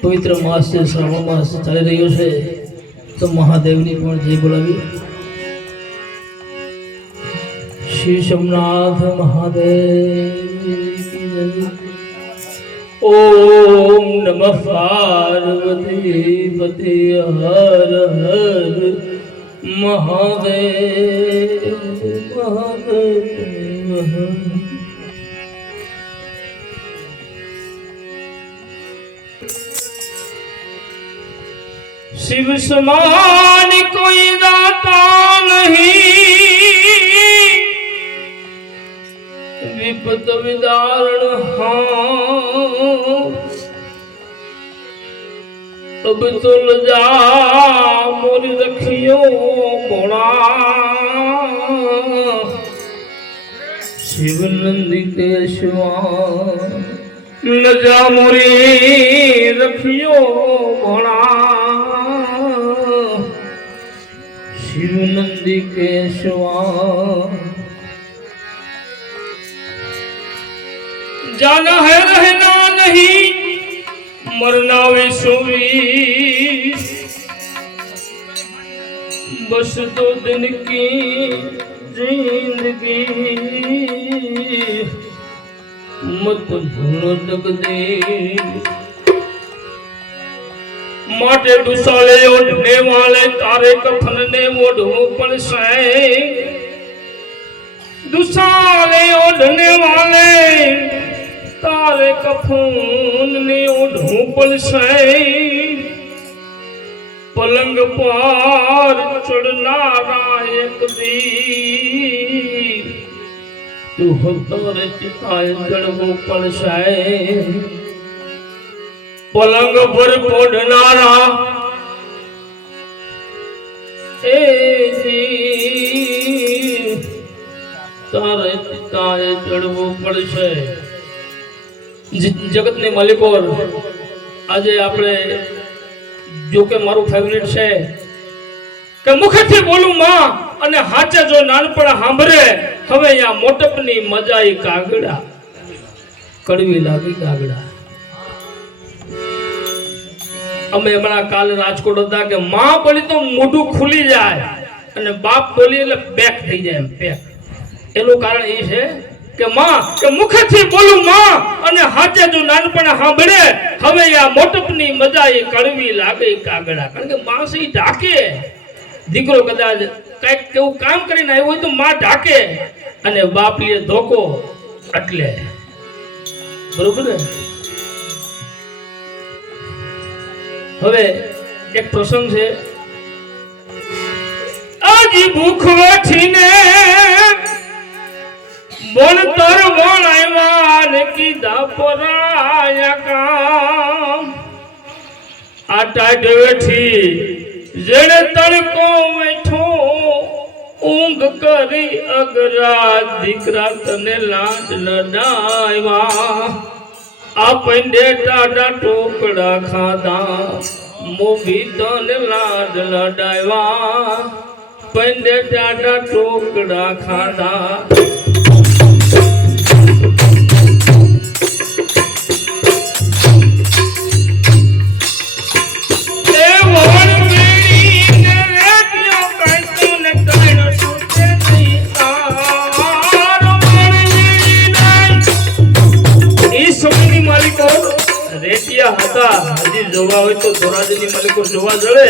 પવિત્ર માસ છે, શ્રાવણ માસ ચાલી રહ્યો છે, તો મહાદેવની પણ જય બોલાવી. શ્રી સોમનાથ મહાદેવ. ઓમ નમઃ પાર્વતી પતે હર હર મહાદેવ મહાદેવ. शिव समान कोई दाता नहीं, विपत विदारण हाँ. अब तो लजा मोरी रखियो मोड़ा, शिव नंदी केशवा लजा मोरी रखियो मोड़ा, शिव नंदी केशवा. जाना है रहना नहीं, मरना विश्वी, बस 2 दिन की जिंदगी, मत भूलो जगदीश. माटे दुसाले ओढ़ने वाले तारे कफन ने ओढ़ूं पड़से, दुसाले ओढ़ने वाले तारे कफन ने ओढ़ूं पड़से, पलंग पार चढ़ना एक दी, तू होकर चिताए चढ़ो पड़से. पलंग पर पोढ़नारा ए जी, तारे चिताए चढ़वो पड़शे. जगत ने मालिको आज आपणे जो के मारू फेवरेट है કે મુખથી બોલું માં અને હાચે જો નાનપણ સાંભળે, હવે યા મોટપની મજાઈ કાગડા, કડવી લાગી કાગડા. અમે હમણાં કાલે રાજકોટ હતા કે માં બોલી તો મોઢું ખુલી જાય અને બાપ બોલી એટલે બેક થઈ જાય એમ પેક. એનું કારણ એ છે કે માં કે મુખથી બોલું માં અને હાચે જો નાનપણ સાંભળે, હવે યા મોટપની મજાઈ કડવી લાગે કાગડા. કારણ કે માં સી ઢાકે, દીકરો કદાચ કઈક કેવું કામ કરીને આવ્યો હોય તો માં ઢાકે અને બાપ લે ધોકો. એટલે બરોબર ને. હવે એક પ્રસંગ છે. આજી ભૂખ વઠીને બોલતર બોલાવ્યા ને કીધા પરાયા કામ. આ ટાઢ વેઠી જેણે તડકો બેઠો ઊંઘ કરી અગરા, દીકરા તને લાડ લડાવ્યા. આ પંડે ટાઢા ટોકડા ખાધા, મોભી તને લાડ લડાવ્યા. પંડે ટાઢા ટોકડા ખાધા. રેટિયા હતા, હજી જોવા હોય તો ધોરાજીની માલિકો જોવા જડે.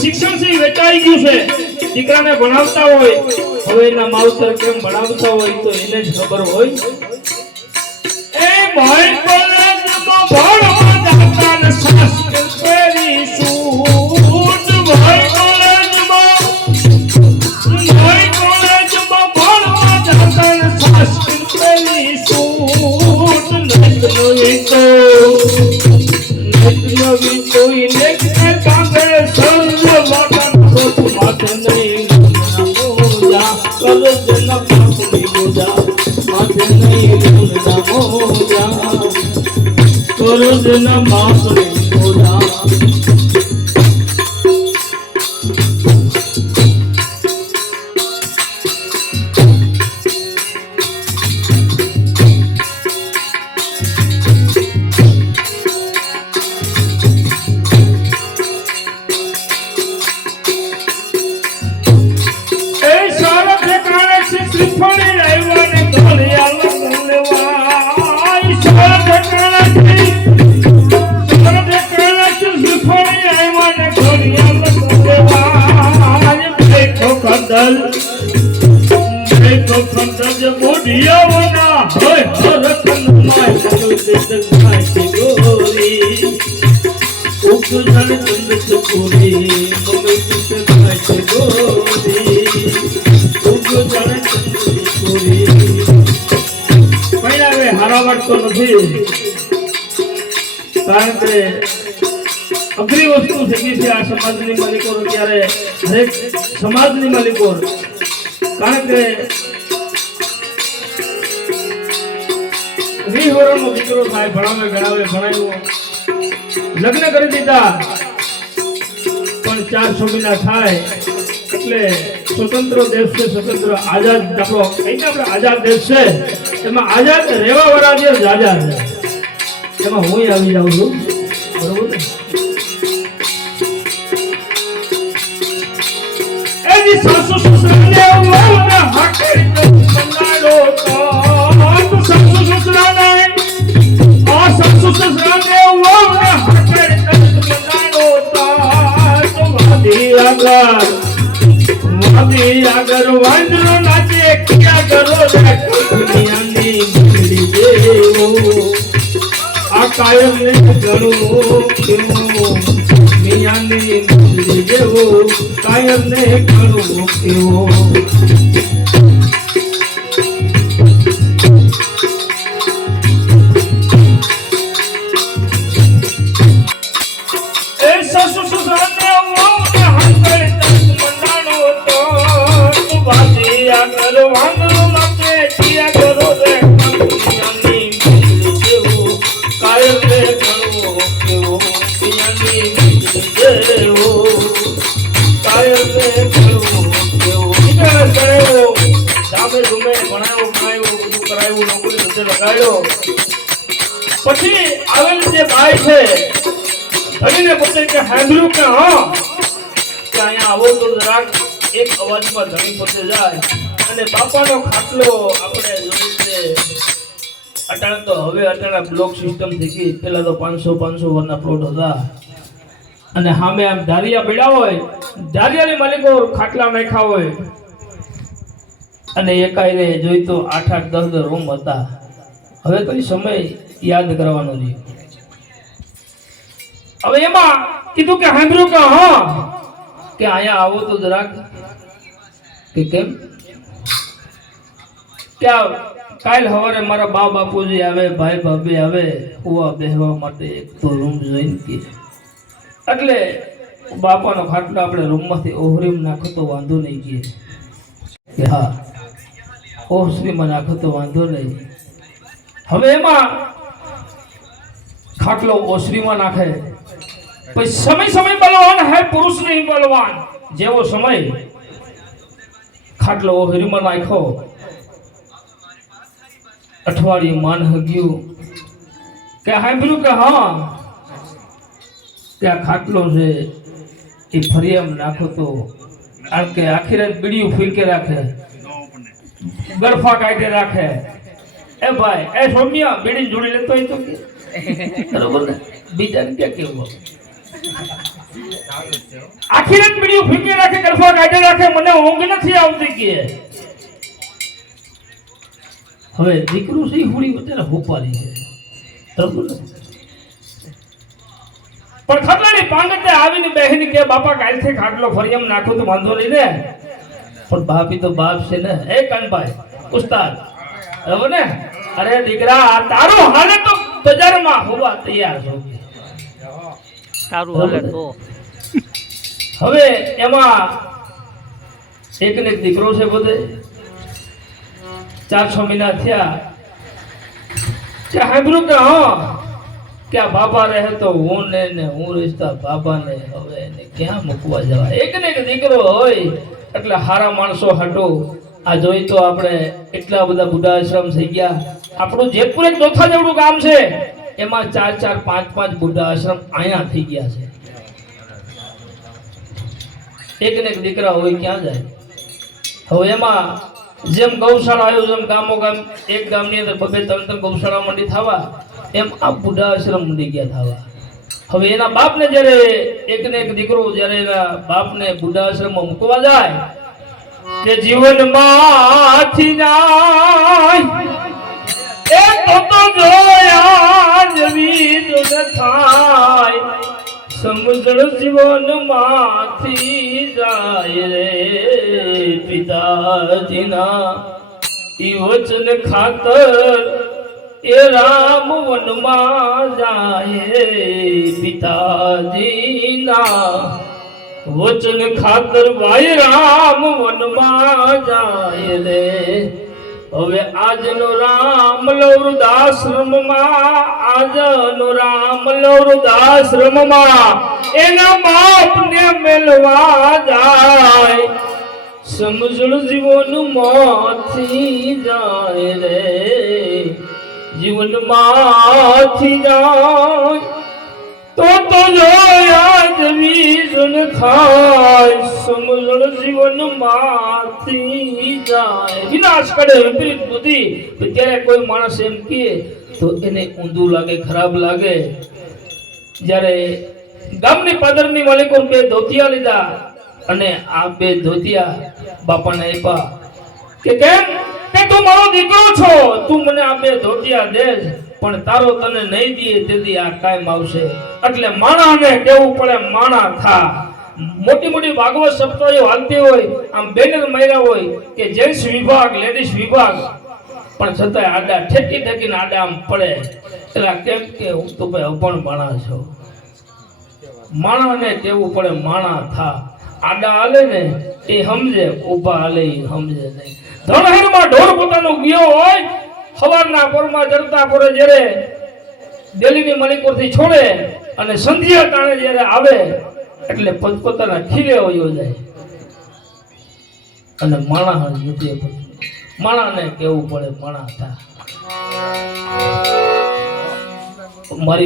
શિક્ષણ થી વેચાઈ ગયું છે. દીકરાને ભણાવતા હોય, હવે એના માવતર કેમ ભણાવતા હોય તો એને જ ખબર હોય. એ ભાઈ કોલેજમાં ભણવા જતા ને શાસ્ત્ર ફેરી સૂટ, ભાઈ કોલેજમાં ભાઈ નવી કોઈને કામે સર્વ વાગન તો માથે નહીં મોજા કરો જન પાપની મોજા માથે નહીં મોજા કરો જન પાપની મોજા હારાવટ નથી કારણ કે અઘરી વસ્તુ થઈ ગઈ છે આ સમાજની માલિકો ત્યારે દરેક સમાજની માલિકો કારણ કે 20 વર્ષનો દીકરો થાય ભણાવે ગણાવે ભણાવ્યો લગ્ન કરી દીધા પણ 4 છોકરીના થાય એટલે સ્વતંત્ર દેશ છે સ્વતંત્ર આઝાદ આપણો કહીને આપણે આઝાદ દેશ છે એમાં આઝાદ રહેવા વાળા જે રાજા છે એમાં હું આવી જાઉં છું બરોબર ને એની સાસુ સસરાને ઓને હાકે બનાડો તો સાસુ સસરાને આ સાસુ સસરાને ઓને હાકે બનાડો તો વાદી આગળ વાંદરો નાચે ક્યાં કરો દુનિયાની બગડી દેવો આ કાયમ ને ગણો કેવો મિયાની બગડી દેવો કાયમ ને ગણો કેવો એ સસુ સુસાને વાંદરો નાચે ક્યાં કરો દુનિયાની બગડી દેવો કાયમ ને ગણો કેવો મિયાની દેવો કાયમ ને ગણો કેવો નીકળે કરાયો સામે રૂમે ભણાયો બધું કરાયું નોકરી બધે લગાડ્યો પછી આવેલ જે ભાઈ છે ધણીને પૂછે કે સાંભળ્યું કે હા કે અહીંયા આવો તો જરાક એક અવાજમાં ધણી પોતે જાય અને બાપાનો ખાટલો આપણે જોયું છે અટાણે તો હવે બ્લોક સિસ્ટમ થઈ ગઈ પેલા તો 500 વર્ષના પ્લોટ હતા અને સામે આમ ધારિયા પડ્યા હોય ધારિયાની માલિકો ખાટલા નાખ્યા હોય અને એકાઈને જોઈ તો 8 10 રૂમ હતા હવે તો એ સમય યાદ કરવાનો છે હવે એમાં કીધું કે સાંભળ્યું કે હા કે અહીંયા આવો તો જરાક કે કેમ ત્યાં કાલ સવારે મારા બા બાપુજી આવે ભાઈ ભાભી આવે હુવા બેહવા માટે એક તો રૂમ જોઈને કે એટલે બાપાનો ખાટલો આપણે રૂમમાંથી ઓહરીમ નાખો તો વાંધો નહીં કે હા ઓહરીમાં નાખો તો વાંધો નહીં હવે એમાં ખાટલો ઓસરીમાં નાખે પછી સમય બલવાન હે પુરુષ નહીં બલવાન જેવો સમય ખાટલો ઓહરીમાં નાખ્યો અઠવાડિયું માન હગ્યું કે સાંભળ્યું કે હા કે આ ખાટલો છે એ ફરી એમ નાખો તો કે આખી રાત બીડીયું ફૂલકે રાખે ગરફા કાઢે રાખે એ ભાઈ એ સૌમ્યા બીડી જોડી લેતો હોય તો કે બરોબર ને બીજાને ક્યાં કેવું આખી રાત બીડીયું ફૂલકે રાખે ગરફા કાઢે રાખે મને ઊંઘ નથી આવતી કે હવે દીકરું સહી હુડી વચ્ચે હોપારી છે બરોબર ને પણ ખાટલાની પાંગતે આવીને બહેન કે બાપા કાલથી ખાટલો ફરી એમ નાખો તો વાંધો નહીં ને પણ બાપી તો બાપ છે ને એ કાનભાઈ ઉસ્તાદ હવે ને અરે દીકરા તારો હાલે તો બજારમાં હોવા તૈયાર છો સારું હાલે તો હવે એમાં એક ને એક દીકરો છે બધે 4-6 મહિના થયા કે સાંભળ્યું કે હા કે આ બાબા રહે તો હું ને હું રિશ્તા બાબાને હવે એને ક્યાં મૂકવા જવા એક ને એક દીકરો હોય એટલે હારા માણસો હટો આ જોઈ તો આપણે એટલા બધા બુઢા આશ્રમ થઈ ગયા આપણું જેતપુર એક દોથા જેવડું ગામ છે એમાં 4-4 5-5 બુઢા આશ્રમ અહીંયા થઈ ગયા છે એક ને એક દીકરા હોય ક્યાં જાય હવે એમાં જેમ ગૌશાળા આવ્યું જેમ ગામો ગામ એક ગામની અંદર 2-3 ગૌશાળા મંડી થવા એમ આ બુઢા આશ્રમ મંડી ગયા થવા હવે એના બાપને જ્યારે એક ને એક દીકરો જ્યારે એના બાપને બુઢા આશ્રમમાં મૂકવા જાય કે જીવનમાંથી જાય એ તો જોયા જવી ન થાય સમજણ જીવનમાંથી જાય રે પિતાજીના ઈ વચન ખાતર એ રામ વનમાં જાય પિતાજીના વચન ખાતર ભાઈ રામ વનમાં જાય રે હવે આજનો રામ લો વૃદ્ધાશ્રમમાં આજનો રામ લો વૃદ્ધાશ્રમમાં એના બાપને મેલવા જાય સમજણ જીવનમાંથી જાય રે જીવનમાંથી જાય તો જોયા જવી ન થાય સમજણ જીવનમાંથી જાય વિનાશ કરે વિપરીત બુદ્ધિ ત્યારે કોઈ માણસ એમ કહે તો એને ઊંધું લાગે ખરાબ લાગે જ્યારે ગામની પાદરની માલિકો 2 ધોતિયા લીધા અને આ 2 ધોતિયા બાપાને આપ્યા કે કેમ કે તું મારો દીકરો છો તું મને આ 2 ધોતિયા દેજ પણ તારો તને નહીં દે તેથી આ કાયમ આવશે એટલે માણાને કેવું પડે માણા થા મોટી મોટી ભાગવત સપ્તાહો હાલતી હોય આમ બેનર માર્યા હોય કે જેન્ટ્સ વિભાગ લેડીઝ વિભાગ પણ છતાંય આડા ઠેકીને આડા આમ પડે એટલે કેમ કે હું તો ભાઈ અભણ માણા છો માણાને કેવું પડે માણા થા આડા હાલે ને એ સમજે ઊભા હાલે એ સમજે નહીં ધણહેરમાં ઢોર પોતાનો ગયો હોય સવારના પોરમાં ચરતા પોરે જ્યારે દિલ્હીની માલિકોથી છોડે અને સંધ્યા ટાણે જ્યારે આવે એટલે પોતાના ખીરે વયો જાય અને માણા નથી માણાને કેવું પડે માણા થા મારી